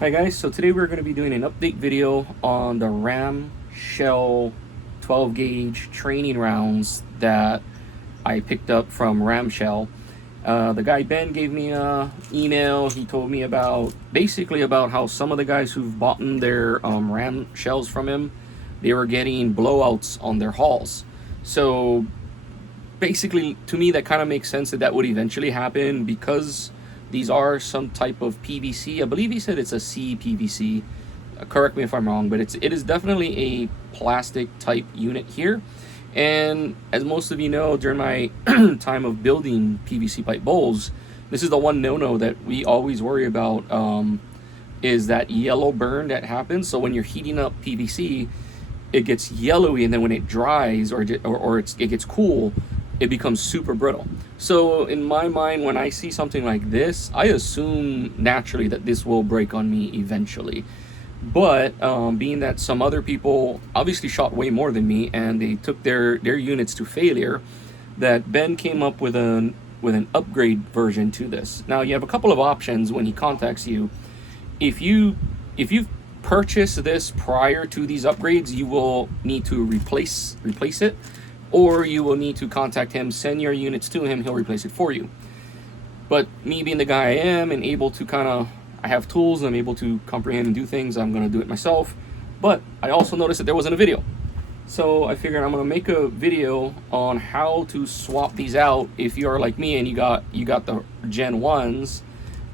Hi guys, so today we're going to be doing an update video on the Ram Shell 12 gauge training rounds that I picked up from Ramshell. The guy Ben gave me a email. He told me about basically about how some of the guys who've bought their Ram shells from him, they were getting blowouts on their hulls. So basically, to me, that kind of makes sense that that would eventually happen because these are some type of PVC. I believe he said it's a CPVC. Correct me if I'm wrong, but it is definitely a plastic type unit here. And as most of you know, during my time of building PVC pipe bowls, this is the one no-no that we always worry about, is that yellow burn that happens. So when you're heating up PVC, it gets yellowy, and then when it dries or it gets cool, it becomes super brittle. So in my mind, when I see something like this, I assume naturally that this will break on me eventually. But being that some other people obviously shot way more than me and they took their units to failure, that Ben came up with an upgrade version to this. Now you have a couple of options when he contacts you. If you purchase this prior to these upgrades, you will need to replace it, or you will need to contact him, send your units to him, he'll replace it for you. But me being the guy I am and able to I have tools, I'm able to comprehend and do things, I'm gonna do it myself. But I also noticed that there wasn't a video. So I figured I'm gonna make a video on how to swap these out if you are like me and you got the Gen 1s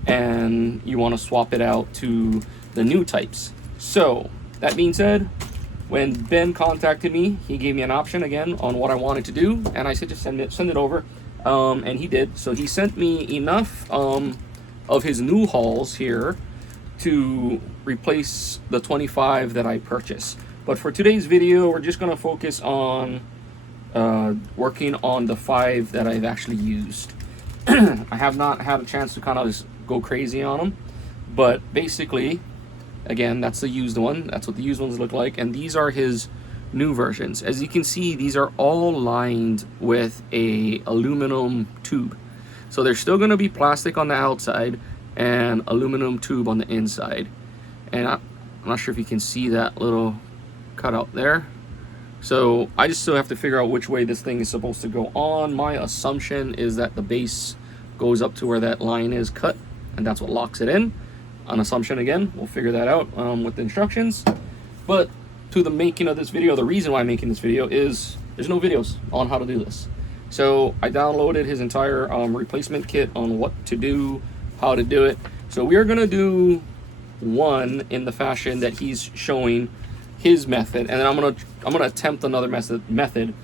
and you wanna swap it out to the new types. So that being said, when Ben contacted me, he gave me an option again on what I wanted to do, and I said just send it over, and he did. So he sent me enough of his new hulls here to replace the 25 that I purchased. But for today's video, we're just gonna focus on working on the 5 that I've actually used. I have not had a chance to kind of just go crazy on them, but basically, again, that's the used one. That's what the used ones look like. And these are his new versions. As you can see, these are all lined with a aluminum tube. So they're still going to be plastic on the outside and aluminum tube on the inside. And I'm not sure if you can see that little cutout there. So I just still have to figure out which way this thing is supposed to go on. My assumption is that the base goes up to where that line is cut, and that's what locks it in. An assumption again, we'll figure that out with the instructions. But to the making of this video, the reason why I'm making this video is there's no videos on how to do this. So I downloaded his entire replacement kit on what to do, how to do it. So we are gonna do one in the fashion that he's showing his method, and then I'm gonna attempt another method.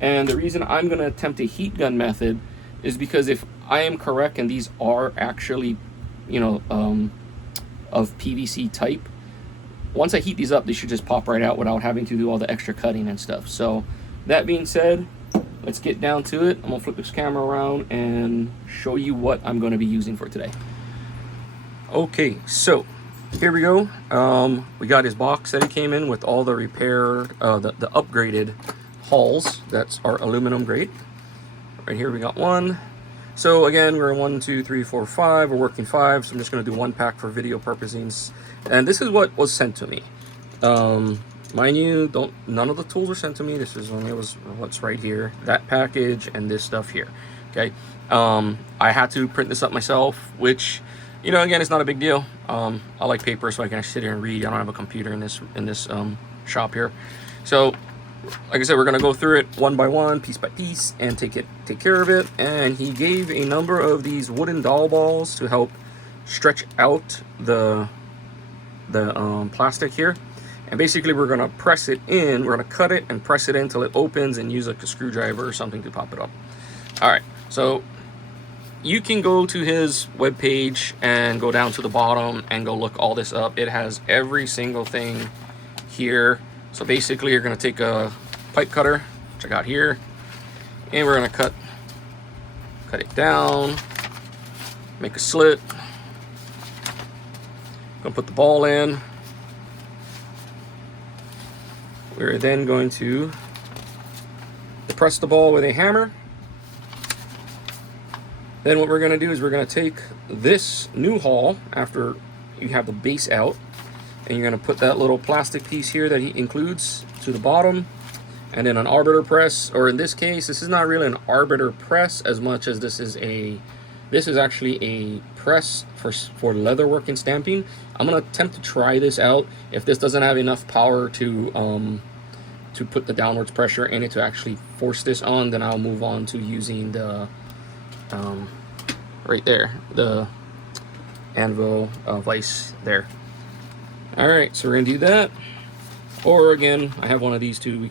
And the reason I'm gonna attempt a heat gun method is because if I am correct and these are actually, of PVC type, once I heat these up, they should just pop right out without having to do all the extra cutting and stuff. So that being said, let's get down to it. I'm gonna flip this camera around and show you what I'm gonna be using for today. Okay, so here we go. We got his box that he came in with all the repaired, the upgraded hulls that are aluminum grade. Right here we got one. So again, we're 1, 2, 3, 4, 5. We're working 5, so I'm just going to do 1 pack for video purposes. And this is what was sent to me. Mind you, none of the tools were sent to me. This is only what's right here. That package and this stuff here. Okay. I had to print this up myself, which, again, it's not a big deal. I like paper, so I can actually sit here and read. I don't have a computer in this shop here. So, like I said, we're going to go through it one by one, piece by piece, and take care of it. And he gave a number of these wooden dowel balls to help stretch out the plastic here. And basically, we're going to press it in. We're going to cut it and press it in until it opens, and use like a screwdriver or something to pop it up. All right, so you can go to his webpage and go down to the bottom and go look all this up. It has every single thing here. So basically, you're going to take a pipe cutter, which I got here, and we're going to cut it down, make a slit. Going to put the ball in. We're then going to depress the ball with a hammer. Then what we're going to do is we're going to take this new hull after you have the base out, and you're going to put that little plastic piece here that he includes to the bottom, and then an arbiter press, or in this case, this is not really an arbiter press as much as this is actually a press for leatherwork and stamping. I'm going to attempt to try this out. If this doesn't have enough power to put the downwards pressure in it to actually force this on, then I'll move on to using the right there, the anvil vise there. All right, so we're gonna do that. Or again, I have one of these too.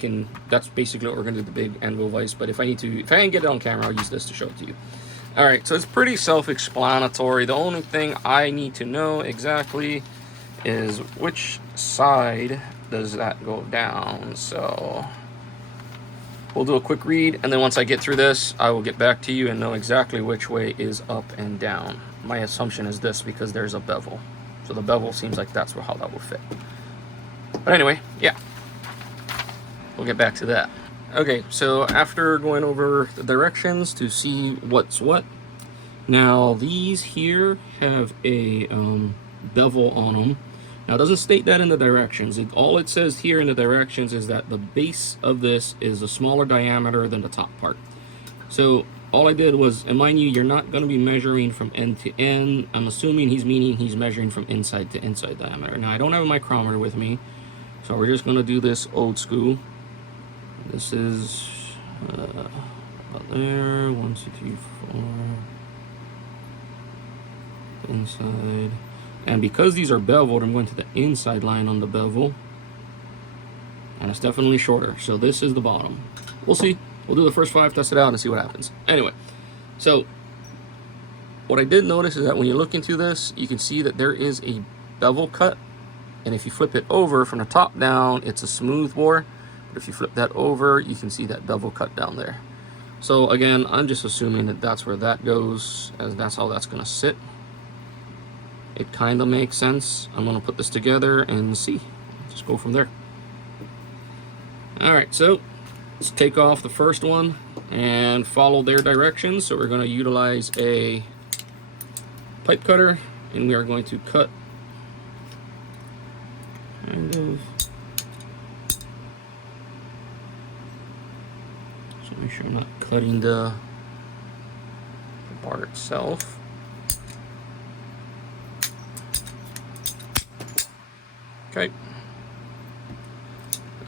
That's basically what we're gonna do, the big anvil vise. But if I can get it on camera, I'll use this to show it to you. All right, so it's pretty self-explanatory. The only thing I need to know exactly is which side does that go down. So we'll do a quick read, and then once I get through this, I will get back to you and know exactly which way is up and down. My assumption is this because there's a bevel. So the bevel seems like that's how that will fit. But anyway, yeah, we'll get back to that. Okay, so after going over the directions to see what's what, now these here have a bevel on them. Now it doesn't state that in the directions. All it says here in the directions is that the base of this is a smaller diameter than the top part. So all I did was, and mind you, you're not going to be measuring from end to end. I'm assuming he's measuring from inside to inside diameter. Now I don't have a micrometer with me, so we're just going to do this old school. This is about there, 1, 2, 3, 4, inside. And because these are beveled, I'm going to the inside line on the bevel, and it's definitely shorter. So this is the bottom. We'll see. We'll do the first 5, test it out, and see what happens. Anyway, so what I did notice is that when you look into this, you can see that there is a bevel cut, and if you flip it over from the top down, it's a smooth bore. But if you flip that over, you can see that bevel cut down there. So again, I'm just assuming that that's where that goes, as that's how that's going to sit. It kind of makes sense. I'm going to put this together and see. Just go from there. All right, so let's take off the first one and follow their directions. So we're going to utilize a pipe cutter, and we are going to cut kind of. So make sure I'm not cutting the bar itself. Okay.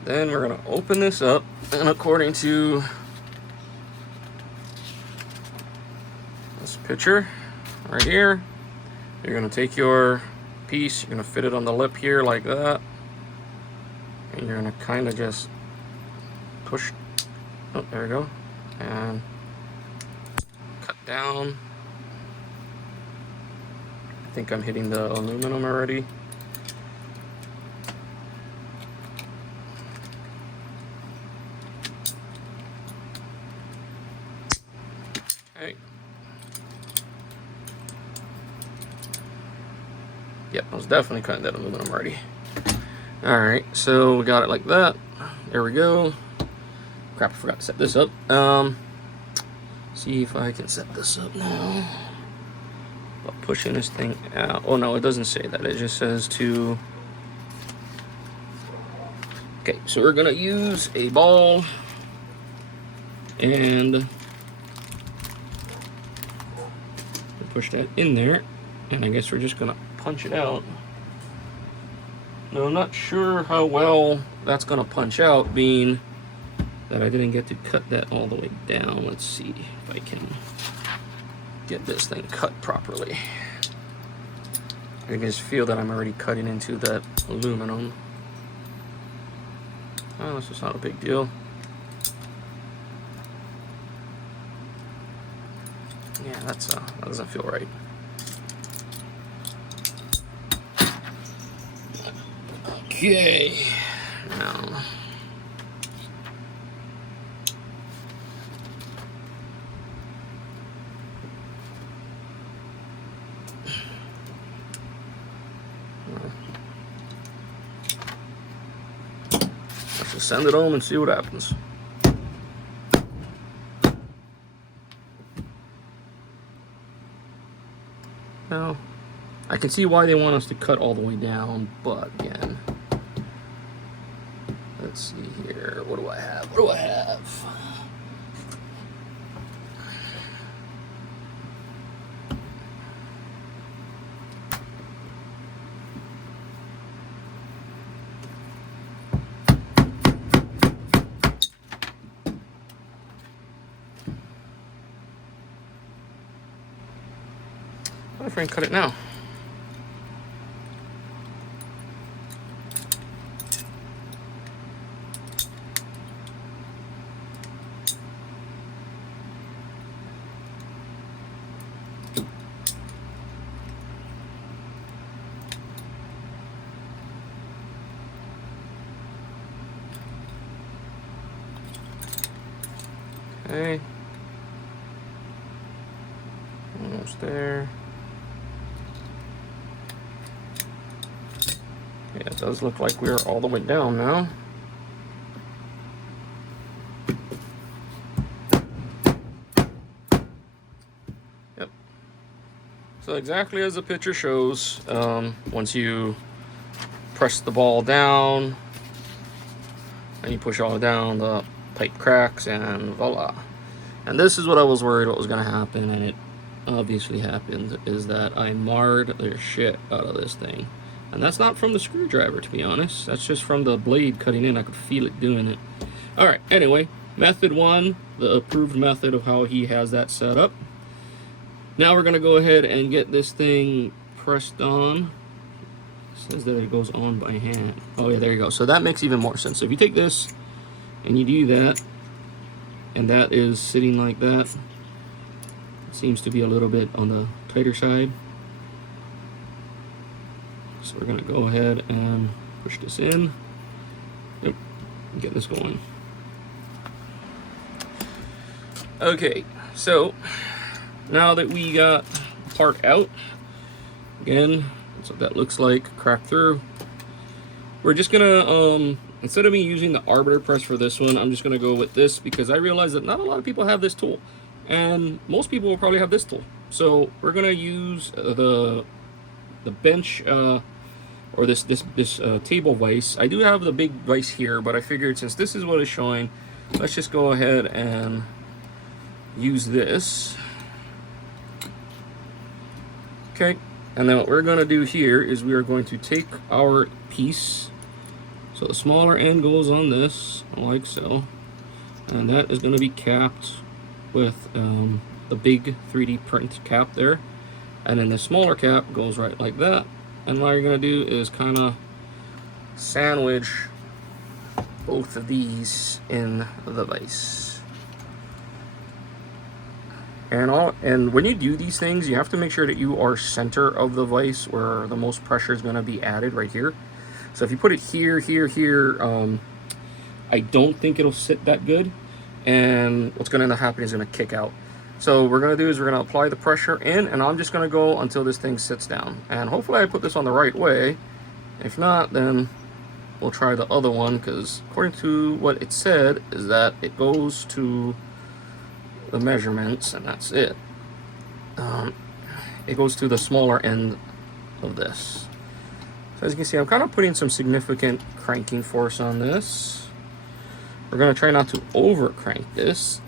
Then we're going to open this up, and according to this picture right here, you're going to take your piece, you're going to fit it on the lip here like that, and you're going to kind of just push, oh, there we go, and cut down. I think I'm hitting the aluminum already. Okay. Yep, I was definitely cutting that aluminum already. Alright, so we got it like that. There we go. Crap, I forgot to set this up. See if I can set this up now. About pushing this thing out. Oh no, it doesn't say that. It just says to... Okay, so we're gonna use a ball and push that in there, and I guess we're just gonna punch it out. Now I'm not sure how well that's gonna punch out, being that I didn't get to cut that all the way down. Let's see if I can get this thing cut properly. I just feel that I'm already cutting into that aluminum. Oh, this is not a big deal. Yeah, that doesn't feel right. Okay, now let's just send it home and see what happens. No, I can see why they want us to cut all the way down, but again, let's see here. What do I have? What do I have? What if I can cut it now? Okay. Almost there. Yeah, it does look like we're all the way down now. Yep. So exactly as the picture shows, once you press the ball down and you push all down, the pipe cracks and voila. And this is what I was worried what was going to happen, and it obviously happened, is that I marred the shit out of this thing. And that's not from the screwdriver, to be honest. That's just from the blade cutting in. I could feel it doing it. Alright, anyway, method 1, the approved method of how he has that set up. Now we're going to go ahead and get this thing pressed on. It says that it goes on by hand. Oh yeah, there you go. So that makes even more sense. So if you take this and you do that, and that is sitting like that, it seems to be a little bit on the tighter side. So we're going to go ahead and push this in. Yep, get this going. Okay, so now that we got part out, again, that's what that looks like, cracked through. We're just gonna, instead of me using the arbiter press for this one, I'm just gonna go with this, because I realize that not a lot of people have this tool, and most people will probably have this tool. So we're gonna use the bench, or this table vise. I do have the big vise here, but I figured since this is what is showing, let's just go ahead and use this. Okay, and then what we're going to do here is we are going to take our piece, so the smaller end goes on this, like so, and that is going to be capped with the big 3D print cap there, and then the smaller cap goes right like that. And what you're going to do is kind of sandwich both of these in the vise. And when you do these things, you have to make sure that you are center of the vise, where the most pressure is going to be added, right here. So if you put it here, here, here, I don't think it'll sit that good. And what's going to end up happening is going to kick out. So what we're going to do is we're going to apply the pressure in, and I'm just going to go until this thing sits down. And hopefully I put this on the right way. If not, then we'll try the other one, because according to what it said is that it goes to the measurements, and that's it. It goes to the smaller end of this. So as you can see, I'm kind of putting some significant cranking force on this. We're going to try not to over crank this.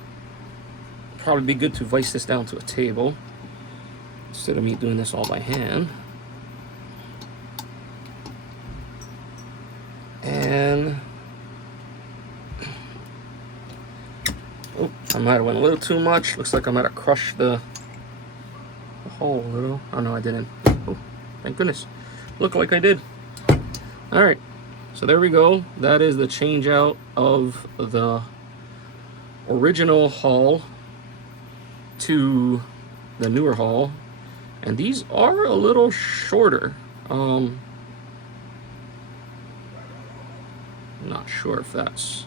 Probably be good to vise this down to a table instead of me doing this all by hand. And oh, I might have went a little too much. Looks like I might have crushed the hole a little. Oh no, I didn't. Oh, thank goodness. Looked like I did. All right, so there we go. That is the change out of the original hull to the newer hull, and these are a little shorter. I'm not sure if that's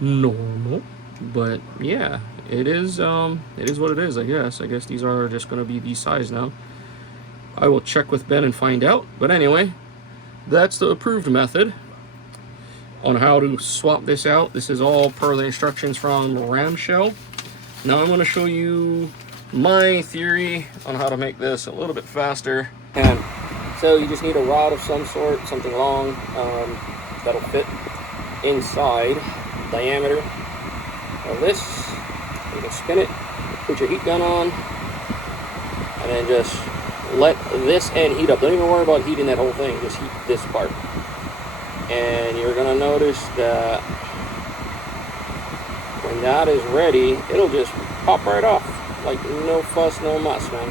normal, but yeah, it is what it is. I guess these are just going to be these size now. I will check with Ben and find out, but anyway, that's the approved method on how to swap this out. This is all per the instructions from Ramshell. Now I'm going to show you my theory on how to make this a little bit faster. And so you just need a rod of some sort, something long, that'll fit inside diameter of this. You can spin it, put your heat gun on, and then just let this end heat up. Don't even worry about heating that whole thing, just heat this part. And you're gonna notice that when that is ready, it'll just pop right off. Like no fuss, no muss, man.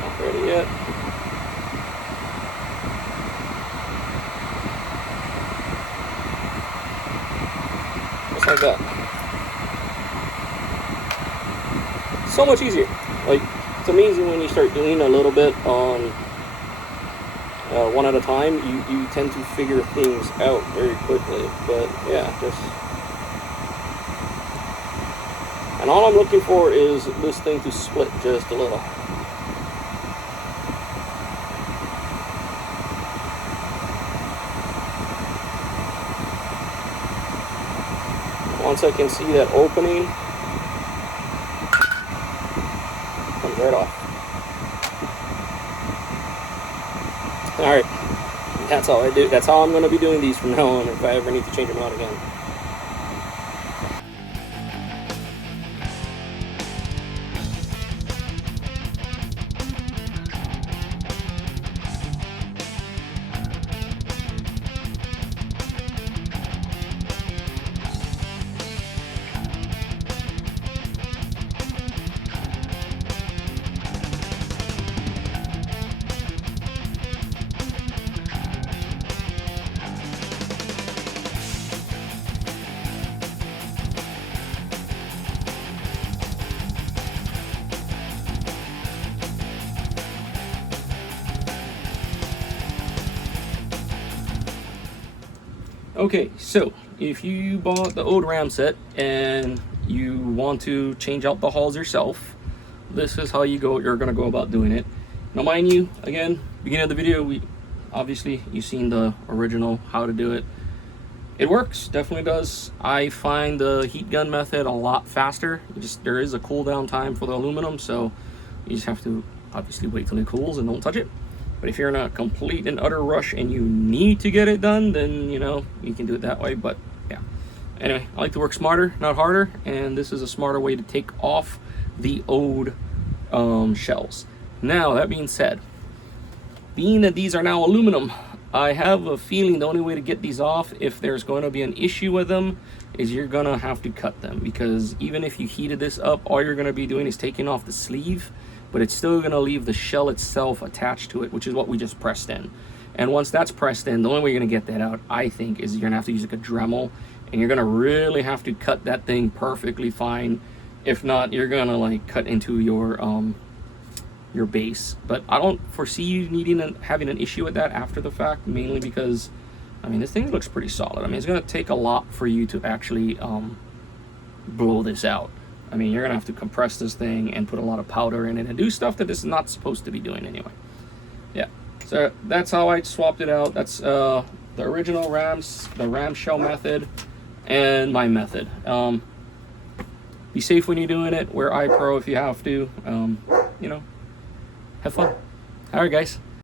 Not ready yet. Just like that. So much easier. Like, it's amazing when you start doing a little bit on one at a time, you tend to figure things out very quickly. But yeah, just, and all I'm looking for is this thing to split just a little. Once I can see that opening, comes right off. All right, that's all I do. That's how I'm going to be doing these from now on if I ever need to change them out again. Okay, so if you bought the old RAM set and you want to change out the hulls yourself, this is how you're gonna go about doing it. Now mind you, again, beginning of the video, you've seen the original how to do it. It works, definitely does. I find the heat gun method a lot faster. There is a cool down time for the aluminum, so you just have to obviously wait till it cools and don't touch it. But if you're in a complete and utter rush and you need to get it done, then you can do it that way. But yeah, anyway, I like to work smarter, not harder, and this is a smarter way to take off the old shells. Now, that being said, being that these are now aluminum, I have a feeling the only way to get these off, if there's going to be an issue with them, is you're gonna have to cut them, because even if you heated this up, all you're gonna be doing is taking off the sleeve, but it's still gonna leave the shell itself attached to it, which is what we just pressed in. And once that's pressed in, the only way you're gonna get that out, I think, is you're gonna have to use like a Dremel, and you're gonna really have to cut that thing perfectly fine. If not, you're gonna like cut into your base. But I don't foresee you having an issue with that after the fact, mainly because, I mean, this thing looks pretty solid. I mean, it's gonna take a lot for you to actually blow this out. I mean, you're gonna have to compress this thing and put a lot of powder in it and do stuff that it's not supposed to be doing anyway. Yeah, so that's how I swapped it out. That's the original the ram shell method and my method. Be safe when you're doing it. Wear iPro if you have to. Have fun. All right, guys.